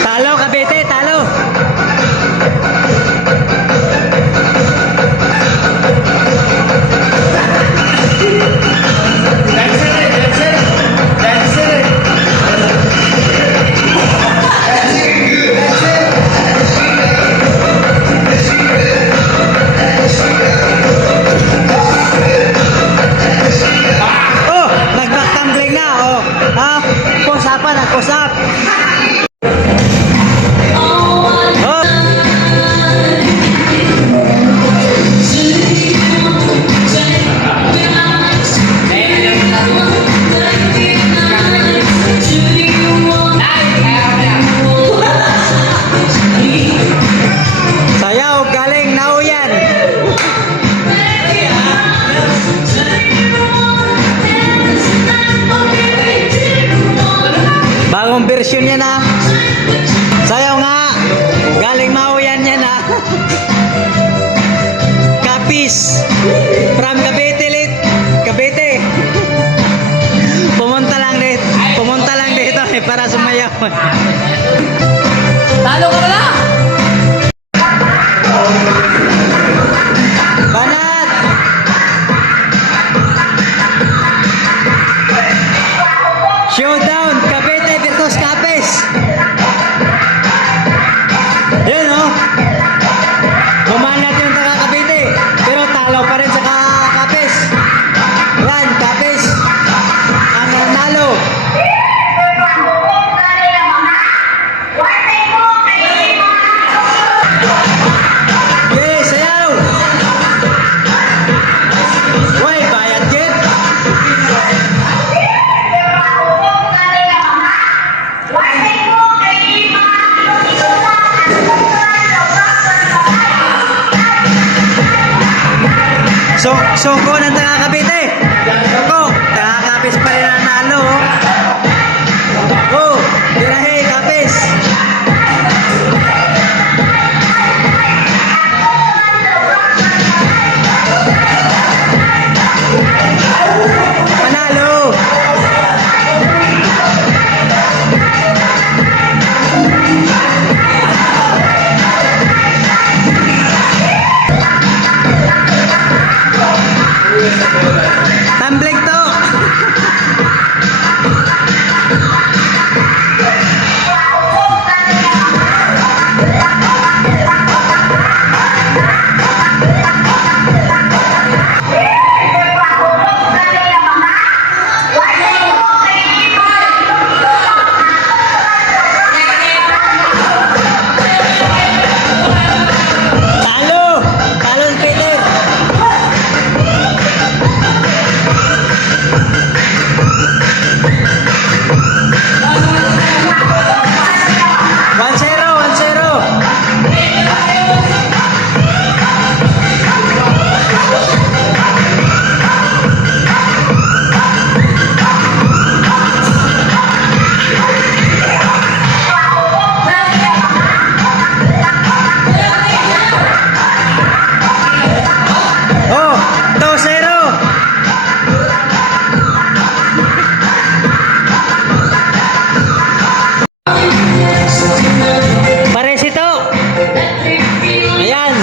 Talo, Cavite, talo. Oh, nag-back-tumbling na, oh. Ha? Pusapan, nag-usap. Oh. Sayaw, galing Nauyan. Bagong version niya na. Sayaw nga. Galing Nauyan yan na. Kapis. From Cavite lit. Cavite. Pumunta lang dito. Pumunta lang dito para sumayaw. Talo ka na lang! Banat. Showdown. Cavite versus Capes. Yan o. Bumanat yung taga Cavite. Pero talo pa rin sa Capes. Yan, Capes. Ang nanalo. Yes, sayaw. Why, bayad kid? Soko ng taga Cavite. Soko. Taga Capes pa rin ang nanalo. Oh, tirahe, Capes. Panalo. Tumbling to. Talo. Talo si Peter. One zero, 1-0. Oh, 2-0. Pares ito. Ayan.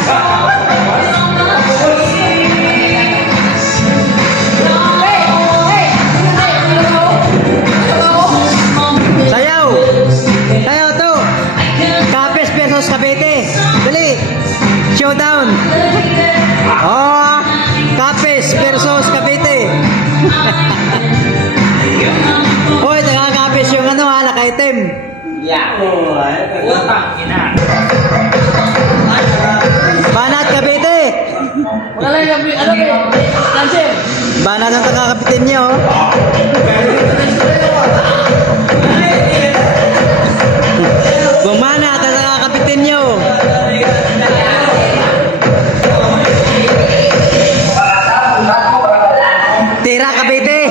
Sayaw. Sayaw to. Capes versus Cavite. Dali. Showdown. Oh, Capes versus Cavite. Hoy, taga-Capes yung ano ha, naka-item. Banat Cavite. Wala lang yung ano kayo? Cancel! Banat ang taga-Cavite niyo. Bumanat ang taga-Cavite niyo. Tira Cavite.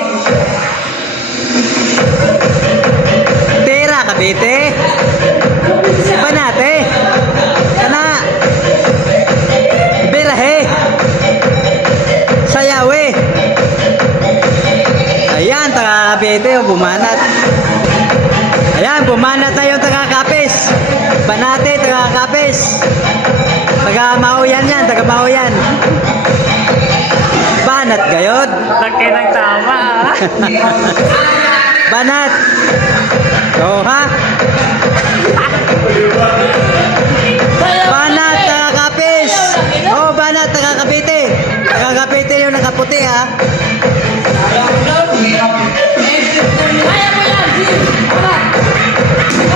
Tira Cavite. Banate. Kana. Birahe. Sayawe. Ayan, taga Cavite, bumanat. Ayan. Ayan, bumanat na yung taga-Kapis. Banate, taga-Kapis. Taga-Mauyan yan, taga-Mauyan. Banat gayod. Laki ng tama ah. Banat. Oh, ha? Banat, taga-Kapis. Oh, Banat, taga-Kapite. Taga-Kapite yung nakaputi, ha? Kaya mo yan, Jim.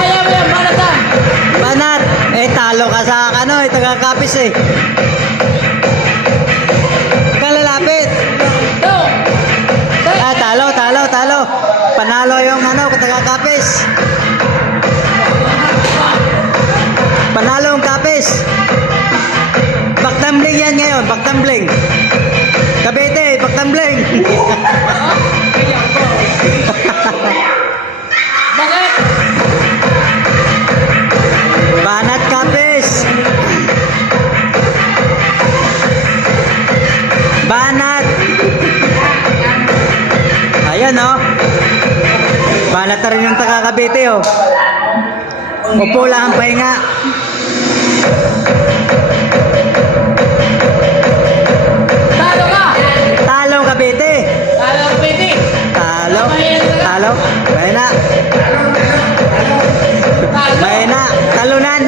Kaya mo yan, Manatan. Banat. Eh, talo ka sa ano, taga-Kapis, eh. Kalalapit. Go. Ah, talo. Panalo yung ano, taga-Kapis. Panalo yung Kapis. Baktambling yan ngayon, baktambling. Kabete, baktambling. Bakit? Banat Kapis. Banat. Ayan, oh. Banat na rin yung taga-Kabete, oh. Upo lang ang pahinga. Talo ka. Talo, Kabete. Talo, Piti. Talo. Talo. Mahina. Talo. Mahina. Talunan.